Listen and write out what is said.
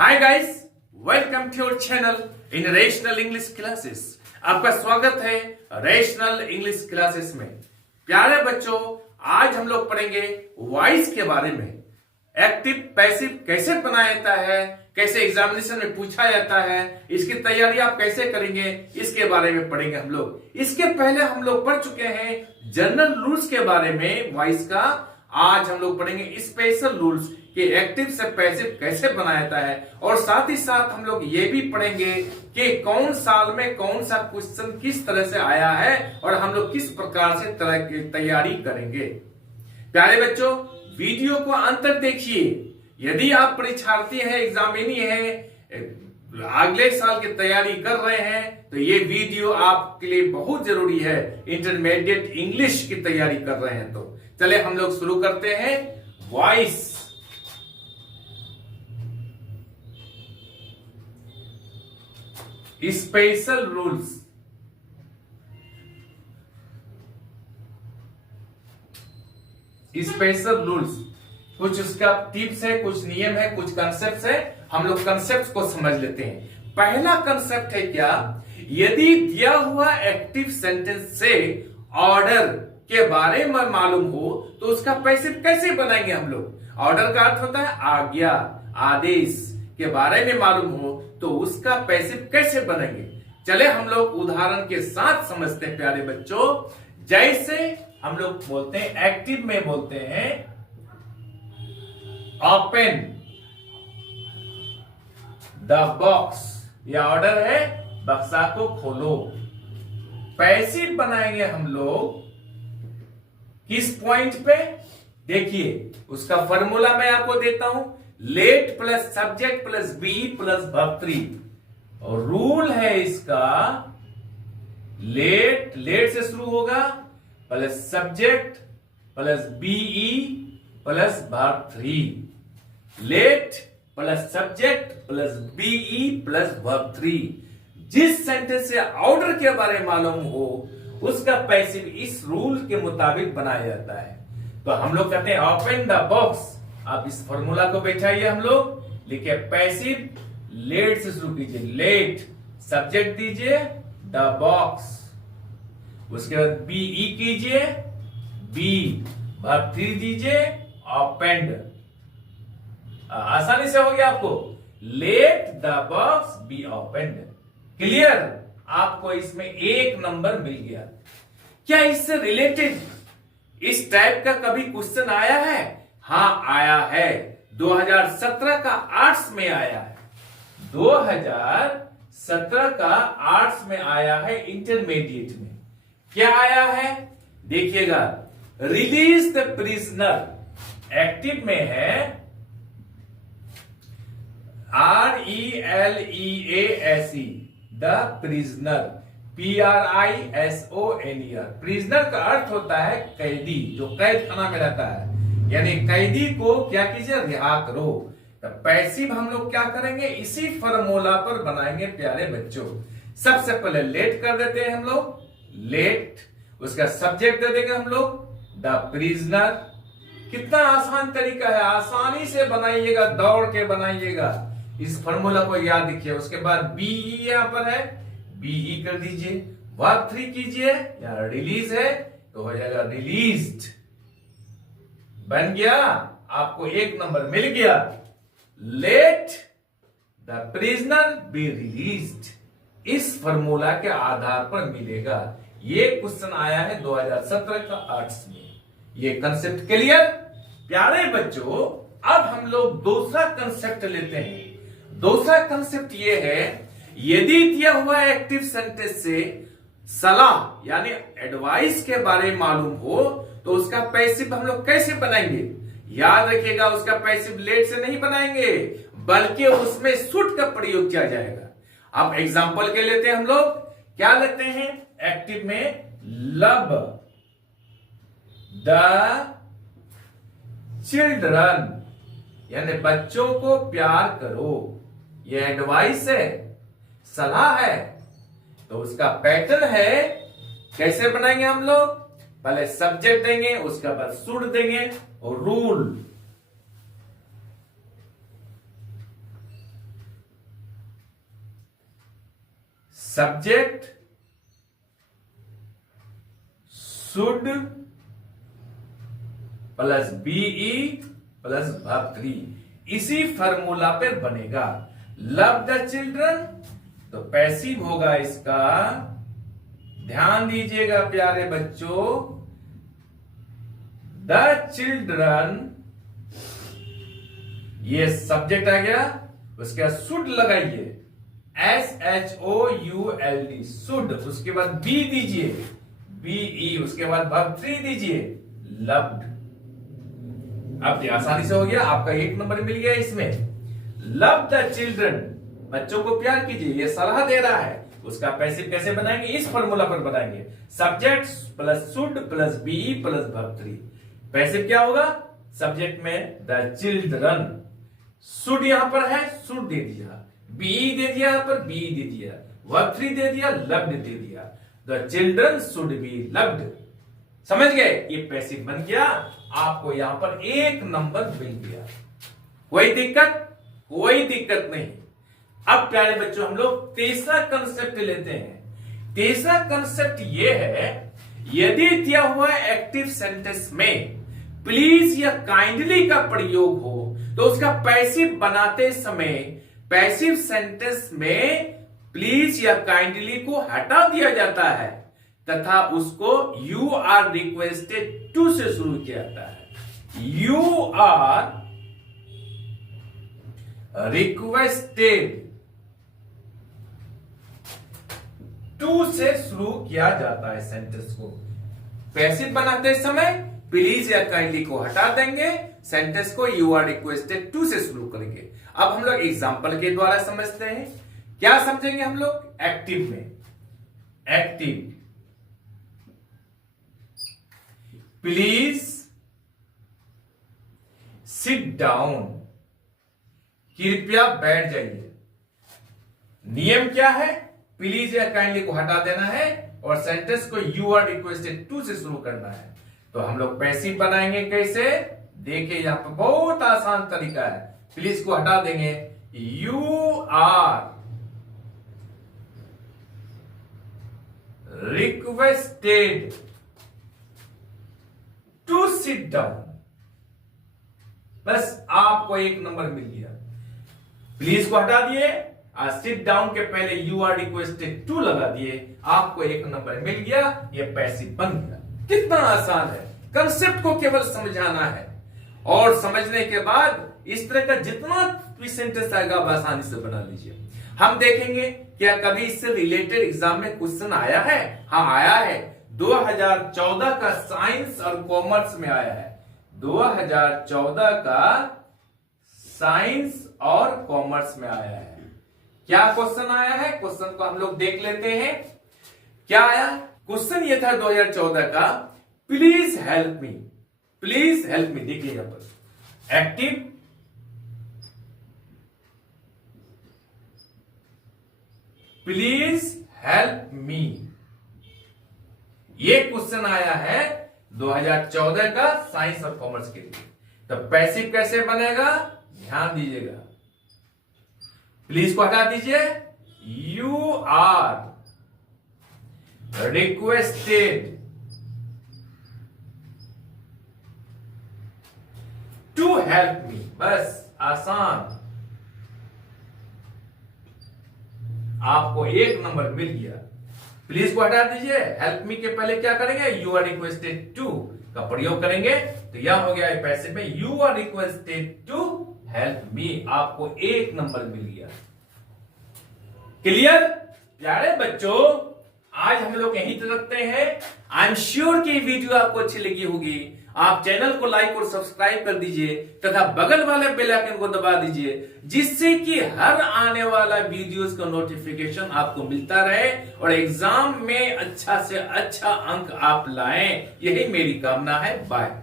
Hi guys, welcome to your channel in rational English classes. आपका स्वागत है rational English classes में। प्यारे बच्चों, आज हम लोग पढ़ेंगे वॉइस के बारे में। एक्टिव पैसिव कैसे बनाया जाता है, कैसे एग्जामिनेशन में पूछा जाता है, इसकी तैयारी आप कैसे करेंगे, इसके बारे में पढ़ेंगे हम लोग। इसके पहले हम लोग पढ़ चुके हैं जनरल रूल्स के बारे में वॉइस का। आज हम लोग पढ़ेंगे स्पेशल रूल्स कि एक्टिव से पैसिव कैसे बनाया जाता है, और साथ ही साथ हम लोग ये भी पढ़ेंगे कि कौन साल में कौन सा क्वेश्चन किस तरह से आया है और हम लोग किस प्रकार से तरह की तैयारी करेंगे। प्यारे बच्चों, वीडियो को अंत तक देखिए। यदि आप परीक्षार्थी हैं, एग्जामिनी हैं, अगले साल की तैयारी कर रहे हैं, तो ये वीडियो आपके लिए बहुत जरूरी है। इंटरमीडिएट इंग्लिश की तैयारी कर रहे हैं तो चले हम लोग शुरू करते हैं। Voice, special rules. Special rules कुछ उसका टिप्स है, कुछ नियम है, कुछ कंसेप्ट है। हम लोग कंसेप्ट को समझ लेते हैं। पहला कंसेप्ट है क्या, यदि दिया हुआ एक्टिव सेंटेंस से ऑर्डर के बारे में मालूम हो तो उसका पैसिव कैसे बनाएंगे हम लोग। ऑर्डर का अर्थ होता है आज्ञा, आदेश के बारे में मालूम हो तो उसका पैसिव कैसे बनेंगे। चले हम लोग उदाहरण के साथ समझते हैं प्यारे बच्चों। जैसे हम लोग बोलते हैं, एक्टिव में बोलते हैं ओपन द बॉक्स, यह ऑर्डर है, बक्सा को खोलो। पैसिव बनाएंगे हम लोग किस पॉइंट पे, देखिए उसका फॉर्मूला मैं आपको देता हूं। Let plus subject plus be plus verb 3, और रूल है इसका लेट से शुरू होगा plus subject plus be plus verb 3। Let plus subject plus be plus verb 3। जिस सेंटेंस से ऑर्डर के बारे में मालूम हो उसका पैसिव इस रूल के मुताबिक बनाया जाता है। तो हम लोग कहते हैं ओपन द बॉक्स। आप इस फॉर्मूला को बैठाइए, हम लोग लिखे पैसिव लेट से शुरू कीजिए। लेट सब्जेक्ट दीजिए द बॉक्स, उसके बाद बीई कीजिए, बी वर्ब 3 दीजिए, ओपनड। आसानी से हो गया आपको। Let the box B opened. Clear, आपको इसमें 1 नंबर मिल गया। क्या इससे रिलेटेड इस टाइप का कभी क्वेश्चन आया है? हाँ आया है, 2017 का आर्ट्स में आया है। 2017 का आर्ट्स में आया है, इंटरमीडिएट में। क्या आया है देखिएगा, रिलीज द प्रिजनर। एक्टिव में है RELEASE, the prisoner, PRISONER। Prisoner का अर्थ होता है कैदी, जो कैद खाना में रहता है, यानी कैदी को क्या कीजिए, रिहा करो। तो पैसिव हम लोग क्या करेंगे, इसी फॉर्मूला पर बनाएंगे प्यारे बच्चों। सबसे पहले लेट कर देते हैं हम लोग, लेट, उसका सब्जेक्ट दे देंगे हम लोग द प्रिजनर। कितना आसान तरीका है, आसानी से बनाइएगा, दौड़ के बनाइएगा। इस फॉर्मूला को याद रखिए। उसके बाद बीई यहां पर है, बीई कर दीजिए, वर्ब 3 कीजिए, यहां रिलीज है तो हो जाएगा रिलीज्ड। बन गया, आपको 1 नंबर मिल गया। Let the prisoner be released, इस फॉर्मूला के आधार पर मिलेगा। ये क्वेश्चन आया है 2017 का आर्ट्स में। ये कंसेप्ट क्लियर प्यारे बच्चों। अब हम लोग दूसरा कंसेप्ट लेते हैं। दूसरा कंसेप्ट ये है, यदि दिया हुआ एक्टिव सेंटेंस से सलाह यानी एडवाइस के बारे में मालूम हो तो उसका पैसिव हम लोग कैसे बनाएंगे। याद रखिएगा, उसका पैसिव लेट से नहीं बनाएंगे, बल्कि उसमें शुड का प्रयोग किया जाएगा। अब एग्जांपल के लेते हैं हम लोग, क्या लेते हैं एक्टिव में, लव द चिल्ड्रन, यानी बच्चों को प्यार करो। ये एडवाइस है, सलाह है, तो उसका पैटर्न है कैसे बनाएंगे हम लोग। पहले सब्जेक्ट देंगे, उसके बाद शुड देंगे, और rule subject should plus be plus verb 3 इसी फॉर्मूला पे बनेगा। लव द चिल्ड्रन तो पैसिव होगा इसका, ध्यान दीजिएगा प्यारे बच्चों, द चिल्ड्रन ये सब्जेक्ट आ गया, उसके बाद शुड लगाइए SHOULD शुड, उसके बाद बी दीजिए BE, उसके बाद वर्ब 3 दीजिए लव्ड। अब आसानी से हो गया, आपका 1 नंबर मिल गया इसमें। लव द चिल्ड्रन, बच्चों को प्यार कीजिए, ये सलाह दे रहा है। उसका पैसिव कैसे बनाएंगे, इस फॉर्मूला पर बनाएंगे, subject plus should plus be plus verb 3। Passive क्या होगा, सब्जेक्ट में द चिल्ड्रन, शुड यहां पर है शुड दे दिया, बीई दे दिया यहां पर बी दे दिया, वर्ब 3 दे दिया, लव्ड दे दिया, the children should be loved. समझ गए, ये पैसिव बन गया, आपको यहां पर 1 नंबर मिल गया। कोई दिक्कत, कोई दिक्कत नहीं। अब प्यारे बच्चों हम लोग तीसरा कंसेप्ट लेते हैं। तीसरा कंसेप्ट ये है, यदि दिया हुआ एक्टिव सेंटेंस में प्लीज या काइंडली का प्रयोग हो तो उसका पैसिव बनाते समय पैसिव सेंटेंस में प्लीज या काइंडली को हटा दिया जाता है तथा उसको यू आर रिक्वेस्टेड टू से शुरू किया जाता है। यू आर रिक्वेस्टेड टू से शुरू किया जाता है सेंटेंस को। पैसिव बनाते समय प्लीज या काइंडली को हटा देंगे, सेंटेंस को यू आर रिक्वेस्टेड टू से शुरू करेंगे। अब हम लोग एग्जाम्पल के द्वारा समझते हैं। क्या समझेंगे हम लोग, एक्टिव में, एक्टिव प्लीज सिट डाउन, कृपया बैठ जाइए। नियम क्या है, प्लीज या काइंडली को हटा देना है और सेंटेंस को यू आर रिक्वेस्टेड टू से शुरू करना है। तो हम लोग पैसिव बनाएंगे कैसे, देखिए यहां पर बहुत आसान तरीका है। प्लीज को हटा देंगे, you are requested to sit down, बस आपको 1 नंबर मिल गया। प्लीज को हटा दिए, सिट डाउन के पहले यू आर रिक्वेस्टेड टू लगा दिए, आपको 1 नंबर मिल गया, ये पैसिव बन गया। कितना आसान है, कंसेप्ट को केवल समझाना है और समझने के बाद इस तरह का जितना भी सेंटेंस आएगा आप आसानी से बना लीजिए। हम देखेंगे क्या कभी इससे रिलेटेड एग्जाम में क्वेश्चन आया है। हाँ आया है, 2014 का साइंस और कॉमर्स में आया है। 2014 का साइंस और कॉमर्स में आया है। क्या क्वेश्चन आया है, क्वेश्चन को हम लोग देख लेते हैं। क्या आया क्वेश्चन, ये था 2014 का, please help me, please help me. देखिए यहां पर एक्टिव प्लीज हेल्प मी, ये क्वेश्चन आया है 2014 का साइंस और कॉमर्स के लिए। तो पैसिव कैसे बनेगा, ध्यान दीजिएगा, प्लीज को हटा दीजिए, you are requested to help me, बस आसान, आपको 1 नंबर मिल गया। प्लीज को हटा दीजिए, हेल्प मी के पहले क्या करेंगे, यू आर रिक्वेस्टेड टू का प्रयोग करेंगे, तो यह हो गया पैसिव में you are requested to help me, आपको 1 नंबर मिल गया। क्लियर प्यारे बच्चों, आज हम लोग यहीं तक रखते हैं। आई एम श्योर कि वीडियो आपको अच्छी लगी होगी। आप चैनल को लाइक और सब्सक्राइब कर दीजिए तथा बगल वाले बेल आइकन को दबा दीजिए, जिससे कि हर आने वाला वीडियोस का नोटिफिकेशन आपको मिलता रहे और एग्जाम में अच्छा से अच्छा अंक आप लाएं। यही मेरी कामना है। बाय।